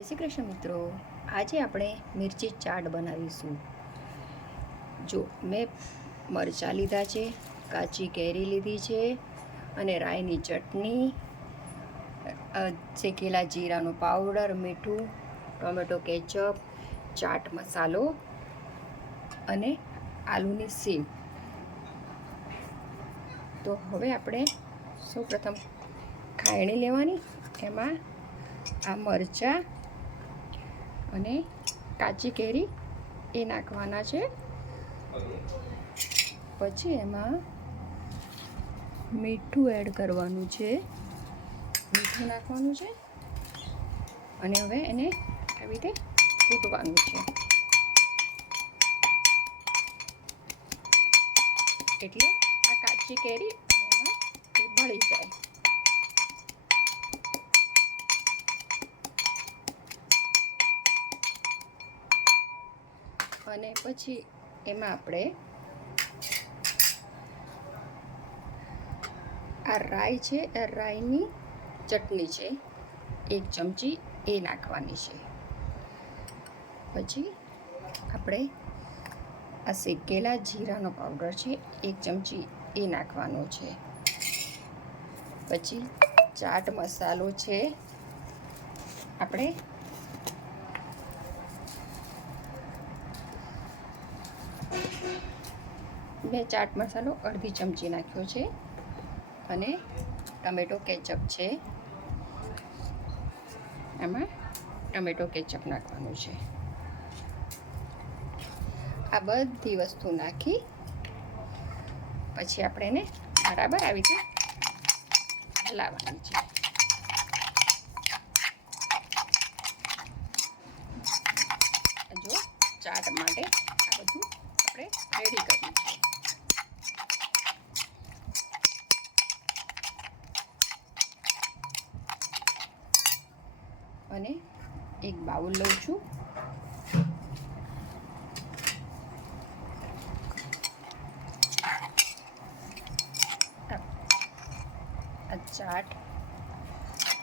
જય શ્રી કૃષ્ણ મિત્રો, આજે આપણે મિરચી ચાટ બનાવીશું. જો મેં મરચાં લીધા છે, કાચી કેરી લીધી છે અને રાઈની ચટણી, શેકેલા જીરાનો પાવડર, મીઠું, ટોમેટો કેચઅપ, ચાટ મસાલો અને આલુની સીંગ. તો હવે આપણે સૌપ્રથમ ખાયણી લેવાની, એમાં આ મરચાં અને કાચી કેરી એ નાખવાના છે. પછી એમાં મીઠું એડ કરવાનું છે, મીઠું નાખવાનું છે અને હવે એને આવી રીતે કૂટવાનું છે, એટલે આ કાચી કેરી એમાં ભળી જાય. અને પછી એમાં આપણે આ રાઈ છે, આ રાઈની ચટણી છે, 1 ચમચી એ નાખવાની છે. પછી આપણે આ શેકેલા જીરાનો પાવડર છે, 1 ચમચી એ નાખવાનો છે. પછી ચાટ મસાલો છે, આપણે મેં ચાટ મસાલો અડધી ચમચી નાખ્યો છે અને ટમેટો કેચઅપ છે, આમાં ટમેટો કેચઅપ નાખવાનું છે. આ બધી વસ્તુ નાખી પછી આપણે એને બરાબર આવી રીતે હલાવવાની છે. જો ચાટ માટે આ બધું આપણે રેડી કર્યું છે. અને એક બાઉલ લઉં છું. આ ચાટ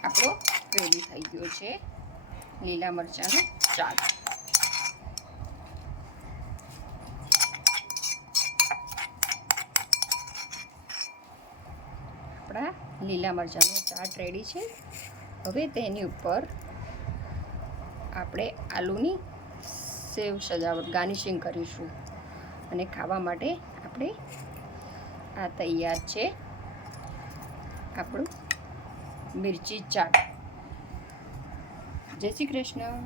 આપણો રેડી થઈ ગયો છે, લીલા મરચાંનો ચાટ. આપણા લીલા મરચાંનો ચાટ રેડી છે. હવે તેની ઉપર આપણે આલુની સેવ સજાવટ ગાર્નિશિંગ કરીશું અને ખાવા માટે આપણે આ તૈયાર છે આપણું મિરચી ચાટ. જય શ્રી કૃષ્ણ.